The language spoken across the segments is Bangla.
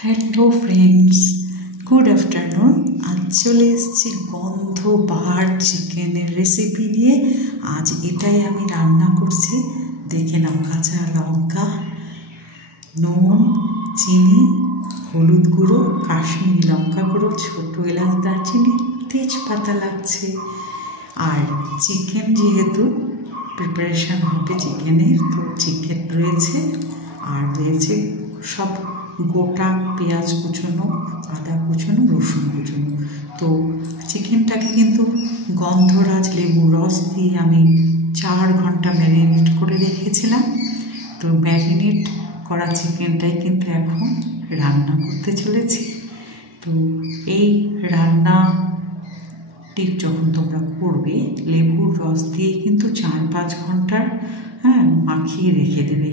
Hello friends, good afternoon. আজ চলে এসেছি গন্ধ বার চিকেনের রেসিপি নিয়ে। আজ এটাই আমি রান্না করছি। দেখে নাও, কাঁচা লঙ্কা, নুন, চিনি, হলুদ গুঁড়ো, কাশ্মীরি লঙ্কা গুঁড়ো, ছোটো এলাচ, দারচিনি, তেজপাতা লাগছে। আর চিকেন যেহেতু প্রিপারেশান হবে চিকেনের, তো চিকেন রয়েছে। আর রয়েছে সব গোটা পেঁয়াজ কুচোনো, আদা কুচোনো, রসুন কুচোনো। তো চিকেনটাকে কিন্তু গন্ধরাজ লেবুর রস দিয়ে আমি 4 ঘন্টা ম্যারিনেট করে রেখেছিলাম। তো ম্যারিনেট করা চিকেনটাই কিন্তু এখন রান্না করতে চলেছি। তো এই রান্না ঠিক যখন তোমরা করবে, লেবুর রস দিয়ে কিন্তু 4-5 ঘন্টার মাখিয়ে রেখে দেবে।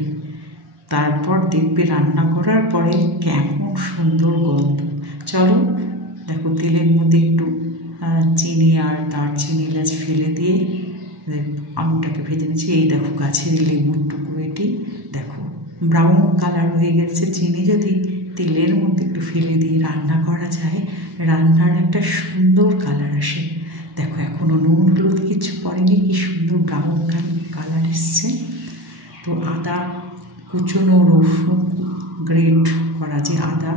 তারপর দেখবে রান্না করার পরে কেমন সুন্দর গন্ধ। চলো দেখো, তেলের মধ্যে একটু চিনি আর দারচিনি এলাচ ফেলে দিয়ে আমটাকে ভেজে নিচ্ছি। এই দেখো, গাছের লেবুর টুকরো, এটি দেখো ব্রাউন কালার হয়ে গেছে। চিনি যদি তেলের মধ্যে একটু ফেলে দিয়ে রান্না করা যায়, রান্নার একটা সুন্দর কালার আসে। দেখো এখনও নুন হলুদ কিছু পড়েনি, কি সুন্দর ব্রাউন কালার এসছে। তো আদা কুচনো, রসুন গ্রেট করা যে আদা,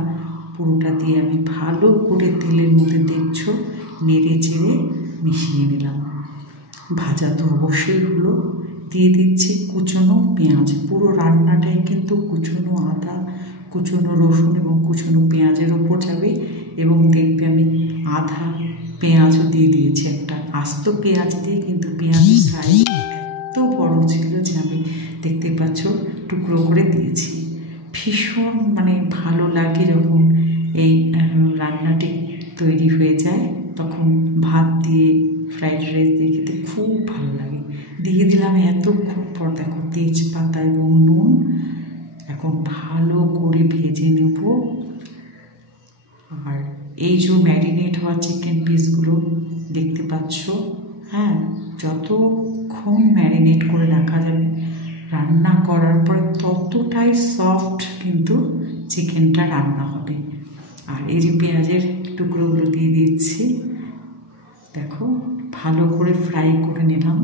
পুরোটা দিয়ে আমি ভালো করে তেলের মধ্যে দেখছো নেড়ে চেড়ে মিশিয়ে নিলাম। ভাজা তো অবশ্যই হলো। দিয়ে দিচ্ছি কুচনো পেঁয়াজ। পুরো রান্নাটাই কিন্তু কুচনো আদা, কুচনো রসুন এবং কুচনো পেঁয়াজের ওপর যাবে। এবং দেখবে আমি আধা পেঁয়াজও দিয়ে দিয়েছি, একটা আস্ত পেঁয়াজ দিয়ে। কিন্তু পেঁয়াজের সাইজ এত বড় ছিল যে আমি দেখতে পাচ্ছ টুকরো করে দিয়েছি। ভীষণ ভালো লাগে যখন এই রান্নাটি তৈরি হয়ে যায়, তখন ভাত দিয়ে ফ্রাইড রাইস দিয়ে খেতে খুব ভালো লাগে। দিয়ে দিলাম এতক্ষণ পর দেখো তেজপাতা এবং নুন। এখন ভালো করে ভেজে নেব। আর এই যে ম্যারিনেট হওয়া চিকেন পিসগুলো দেখতে পাচ্ছ, যতক্ষণ ম্যারিনেট করে রাখা যাবে রান্না করার পরে ততটাই সফট কিন্তু চিকেনটা রান্না হবে। আর এই যে পেঁয়াজের টুকরোগুলো দিয়ে দিচ্ছি, দেখো ভালো করে ফ্রাই করে নিলাম।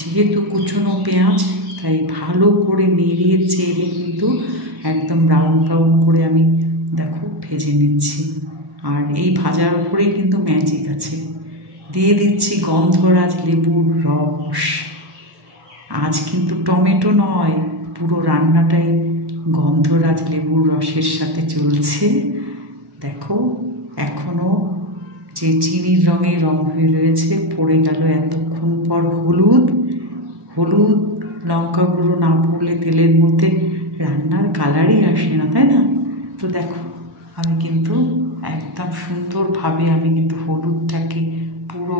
যেহেতু কুচনো পেঁয়াজ, তাই ভালো করে নেড়ে চেড়ে কিন্তু একদম ব্রাউন ব্রাউন করে আমি দেখো ভেজে নিচ্ছি। আর এই ভাজার উপরেই কিন্তু ম্যাজিক আছে। দিয়ে দিচ্ছি গন্ধরাজ লেবুর রস। আজ কিন্তু টমেটো নয়, পুরো রান্নাটাই গন্ধরাজ লেবুর রসের সাথে চলছে। দেখো এখনও যে চিনির রঙে রং হয়ে রয়েছে, পড়ে গেল এতক্ষণ পর হলুদ। লঙ্কা গুঁড়ো না পড়লে তেলের মধ্যে রান্নার কালারই আসে না, তাই না? তো দেখো আমি কিন্তু একদম সুন্দরভাবে আমি কিন্তু হলুদটাকে পুরো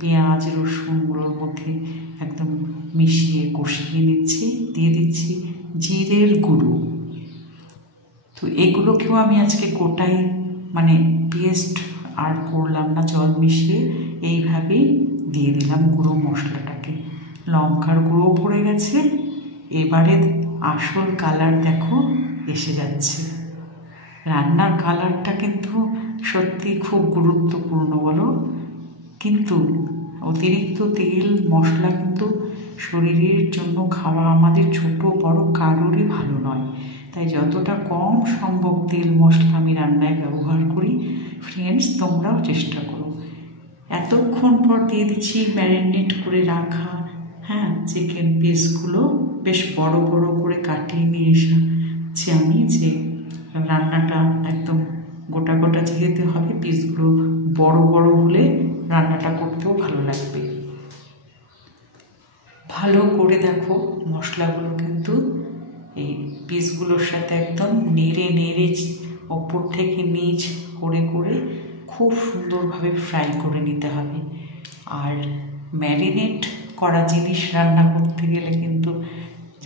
পেঁয়াজ রসুনগুলোর মধ্যে একদম মিশিয়ে কষিয়ে নিচ্ছি। দিয়ে দিচ্ছি জিরের গুঁড়ো। তো এগুলোকেও আমি আজকে গোটাই পেস্ট আর করলাম না, জল মিশিয়ে এইভাবেই দিয়ে দিলাম গুঁড়ো মশলাটাকে। লঙ্কার গুঁড়ো পড়ে গেছে। এবারে আসল কালার দেখো এসে যাচ্ছে। রান্নার কালারটা কিন্তু সত্যি খুব গুরুত্বপূর্ণ, বলো? কিন্তু অতিরিক্ত তেল মশলা কিন্তু শরীরের জন্য খাওয়া আমাদের ছোট বড় কারোরই ভালো নয়। তাই যতটা কম সম্ভব তেল মশলা আমি রান্নায় ব্যবহার করি। ফ্রেন্ডস, তোমরাও চেষ্টা করো। এতক্ষণ পর দিয়ে দিচ্ছি ম্যারিনেট করে রাখা চিকেন পিসগুলো। বেশ বড় বড় করে কাটিয়ে নিয়ে এসেছি আমি, যে রান্নাটা একদম গোটা গোটা যেহেতু হবে, পিসগুলো বড় বড় হলে রান্নাটা করতেও ভালো লাগবে। ভালো করে দেখো মশলাগুলো কিন্তু এই পিসগুলোর সাথে একদম নেড়ে নেড়ে ওপর থেকে নিচ করে করে খুব সুন্দরভাবে ফ্রাই করে নিতে হবে। আর ম্যারিনেট করা জিনিস রান্না করতে গেলে কিন্তু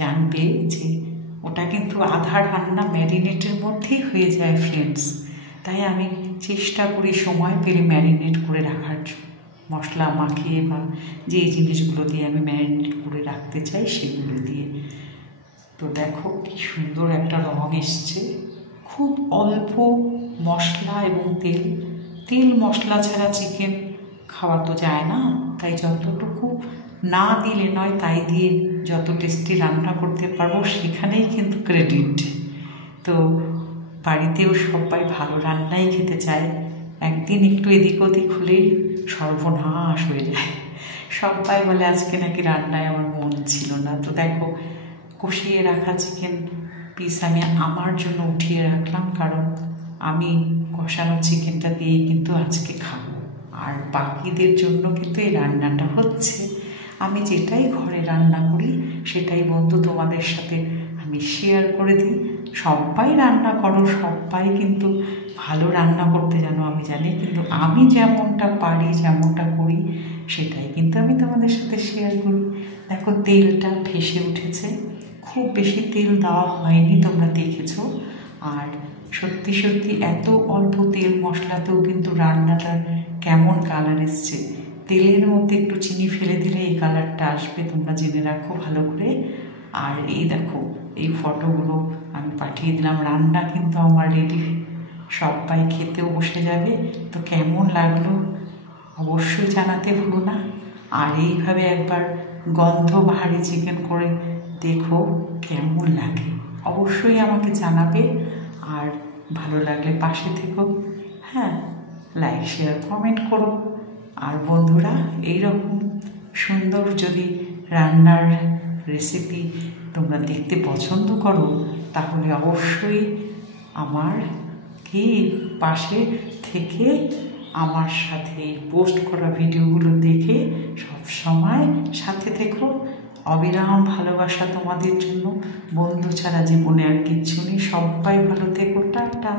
জানবে যে ওটা কিন্তু আধা রান্না ম্যারিনেটের মধ্যেই হয়ে যায় ফ্রেন্ডস। তাই আমি চেষ্টা করি সময় পেলে ম্যারিনেট করে রাখার, মশলা মাখিয়ে বা যে জিনিসগুলো দিয়ে আমি ম্যারিনেট করে রাখতে চাই সেগুলো দিয়ে। তো দেখো কি সুন্দর একটা রং এসছে। খুব অল্প মশলা এবং তেল মশলা ছাড়া চিকেন খাওয়া তো যায় না, তাই যতটুকু না দিলে নয় তাই দিয়ে যত টেস্টি রান্না করতে পারবো সেখানেই কিন্তু ক্রেডিট। তো বাড়িতেও সবাই ভালো রান্নাই খেতে চায়, একদিন একটু এদিক ওদিক হলেই সর্বনাশ হয়ে যায়। সবাই বলে আজকে নাকি রান্নায় আমার মন ছিল না। তো দেখো, কষিয়ে রাখা চিকেন পিস আমি আমার জন্য উঠিয়ে রাখলাম, কারণ আমি কষানো চিকেনটা দিয়েই কিন্তু আজকে খাবো, আর বাকিদের জন্য কিন্তু এই রান্নাটা হচ্ছে। আমি যেটাই ঘরে রান্না করি সেটাই বন্ধু তোমাদের সাথে আমি শেয়ার করে দিই। সবাই রান্না করো, সবাই কিন্তু ভালো রান্না করতে জানো আমি জানি, কিন্তু আমি যেমনটা পারি যেমনটা করি সেটাই কিন্তু আমি তোমাদের সাথে শেয়ার করি। দেখো তেলটা ভেসে উঠেছে, খুব বেশি তেল দেওয়া হয়নি, তোমরা দেখেছো। আর সত্যি সত্যি এত অল্প তেল মশলাতেও কিন্তু রান্নাটার কেমন কালার এসছে। তেলের মধ্যে একটু চিনি ফেলে দিলে এই কালারটা আসবে, তোমরা জেনে রাখো ভালো করে। আর এই দেখো, এই ফটোগুলো আমি পাঠিয়ে দিলাম, রান্না কিন্তু আমার রেডি, সবাই খেতেও বসে যাবে। তো কেমন লাগলো অবশ্যই জানাতে ভুলো না। আর এইভাবে একবার গন্ধ বাহারি চিকেন করে দেখো কেমন লাগে, অবশ্যই আমাকে জানাবে। আর ভালো লাগলে পাশে থেকো, হ্যাঁ, লাইক শেয়ার কমেন্ট করো। আর বন্ধুরা, এইরকম সুন্দর যদি রান্নার রেসিপি তোমরা দেখতে পছন্দ করো তাহলে অবশ্যই আমার কি পাশে থেকে আমার সাথে পোস্ট করা ভিডিওগুলো দেখে সব সময় সাথে থেকো। অবিরাম ভালোবাসা তোমাদের জন্য, বন্ধু ছাড়া জীবনে আর কিচ্ছু নেই। সবাই ভালো থেকো, টাটা।